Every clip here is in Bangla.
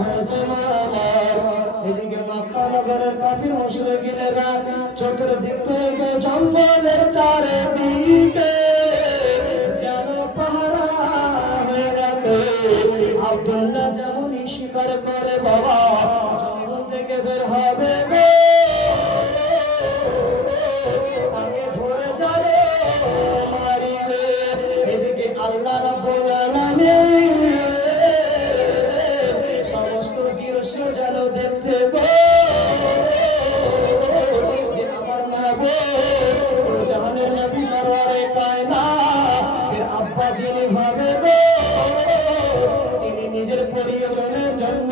হয়েছে আমার। এদিকে মক্কা নগরের কাফির মুশরিকিনেরা চতুর্দিক থেকে জঙ্গলের চারিদিকে যেন পাহারা হয়ে গেছে। আব্দুল্লাহ যেমনই শিকার করে বাবা জঙ্গল থেকে বের হবে গো, তাকে ধরে যাবে মারিবে। এদিকে আল্লাহ রাব্বুল আলামিন সমস্ত দৃশ্য যেন দেখছে গো, যে আমার নবী তো জাহানের নবী সরওয়ারে কায়নাত এর আব্বা যিনি হবে গো, তিনি নিজের প্রয়োজনের জন্য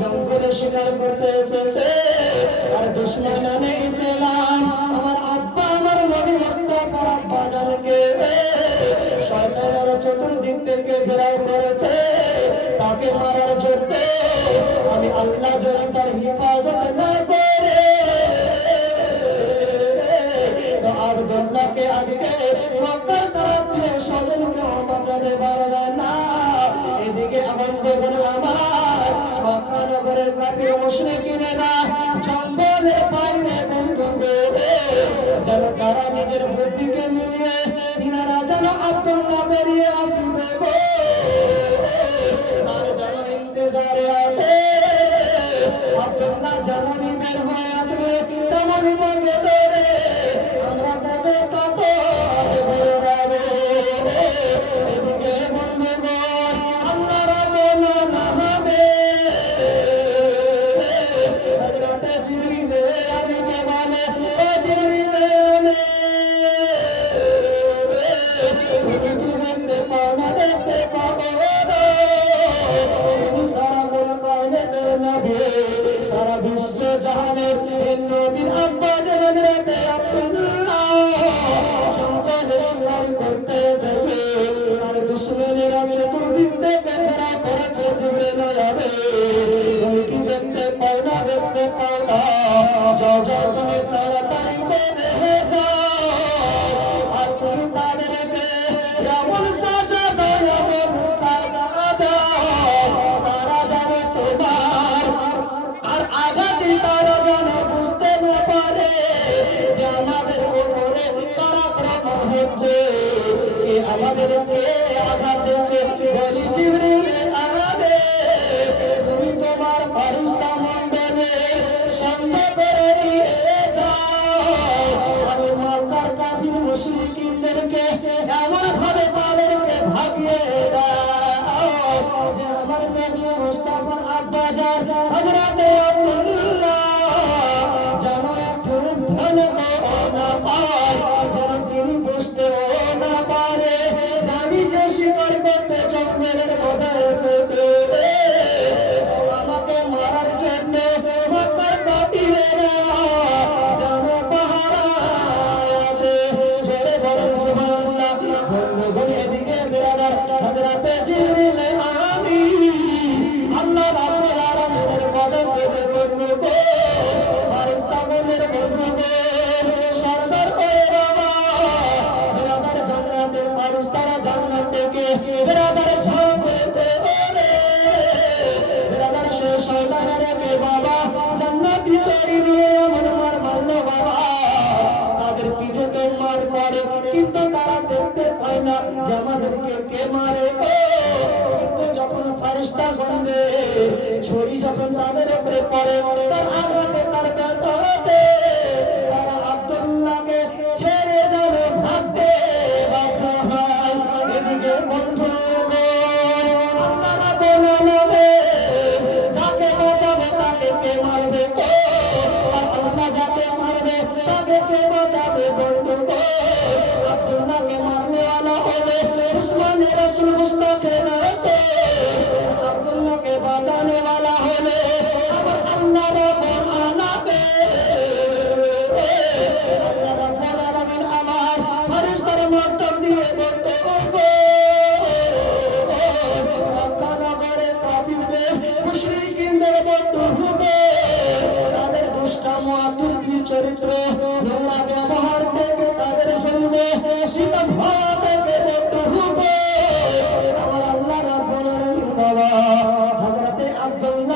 জঙ্গলে শিকার করতে এসেছে। আর দুশমনানে ইসলাম আমার আব্বা আমার নবী মুস্তাফার আব্বা জানকে শয়তানের চতুর্দিক থেকে ঘেরাও করেছে, তাকে মারার জন্য আমি আল্লাহ যদি তার হিফাজত না করে তো আব্দুল্লাহকে আজকে মক্কার তারা স্বজনকে বাঁচাতে পারবে না। এদিকে বন্ধুগণ আমার মক্কা নগরের কাফির মুশরিকিনেরা জঙ্গলের বাইরে বন্ধুগণ যেন তারা নিজের বুদ্ধিকে মিলিয়ে তিনারা যেন আব্দুল্লাহ বেরিয়ে আসবে গো, তার যেন ইন্তজারে আছে। আব্দুল্লাহ যেমনই বের হয়ে আসবে তেমনই তাকে ধরে আমরা তবে কত বের হবে। এদিকে বন্ধুগণ আল্লাহ রাব্বুল আলামিন হযরত জিবরিল আমিকে বলে ও জিবরিল তুমি কি দেখতে পাও না, দেখতে পাবো না, তুমি সারা মুলকায়নাতের নবী, সারা বিশ্ব জাহানের নবীর আব্বা হযরত আব্দুল্লাহ জঙ্গলে শিকার করতে এসেছে। আর দুশমনেরা চতুর্দিক থেকে ঘেরা করেছে। জিবরিল যাবে তুমি কি দেখতে পাও না, দেখতে পাও না, যাও যাও তুমি তাড়াতাড়ি করে যাও আর তুমি তাদেরকে এমন সাজা দাও, এমন সাজা দাও তারা যেন তোমার আর আঘাতে তারা যেন বুঝতে না পারে যে আমাদের উপরে পরাক্রম হচ্ছে, কে আমাদেরকে আঘাত দিচ্ছে। বলি জিবরিল আবে তুমি তোমার ফেরেশতা মণ্ডলী সঙ্গে করে নিয়ে যাও, আমি মক্কার কাফির মুশরিকিনদেরকে এমন ভাবে তাদেরকে ভাগিয়ে দাও যে আমার নবী মুস্তাফার আব্বা জান হযরত আব্দুল্লাহ যেন একটু ভুল না পায়, যেন তিনি বুঝতেও না পারে যে আমি যে শিকার করতে জঙ্গলের মধ্যে এসেছি আমাকে মারার জন্য মক্কার কাফিরেরা যেন পাহারা আছে। জোরে বলুন সুবহানাল্লাহ। বন্ধুগণ এদিকে বিরাদার হযরত জিবরিল আমিন আল্লাহ রাব্বুল আলামিনের কদসে বন্ধুগণ ফেরেশতাগণের বন্ধুগণ সরদার হয়ে বাবা বিরাদার জান্নাতের ফেরেশতারা জান্নাত থেকে বিরাদার ঝাঁপতে ওরে বিরাদার সে শয়তানেরকে বাবা জান্নাতি চড়ি নিয়ে এমন মার মারলো বাবা, তাদের পিঠে তো মার পড়ে কিন্তু তারা দেখতে পায় না যে আমাদেরকে কে মারে। কিন্তু যখন ফেরেশতাগণে ছড়ি যখন তাদের উপরে পড়ে তার আঘাতে তার ব্যথাতে তারা আব্দুল্লাহকে ছেড়ে যাবে ভাবতে বাধ্য হয়। এদিকে বন্ধুগণ আল্লাহ রাব্বুল আলামিন যাকে বাঁচাবে তাকে কে মারবে গো, আর আল্লাহ যাকে মারবে তাকে কে বাঁচাবে বন্ধুগণ। আব্দুল্লাহকে মারনে वाला হবে দুশমন রাসূল মুস্তাফা আব্দুল্লাহকে বাঁচানে वाला হবে আমার আল্লাহ রাব্বুল আলামিন। আল্লাহ রাব্বুল আলামিন আমার ফেরেশতার মাধ্যম দিয়ে বলতে ওগো মক্কা নগরে কাফিরদের মুশরিকিনদের বন্ধু হবে, তাদের দুষ্টাম আতুরী চরিত্র নোংরা ব্যবহার থেকে তাদের সঙ্গে শীতল ভাব থেকে বন্ধু হবে আমার আল্লাহ রাব্বুল আলামিন বাবা হযরত আব্দুল্লাহ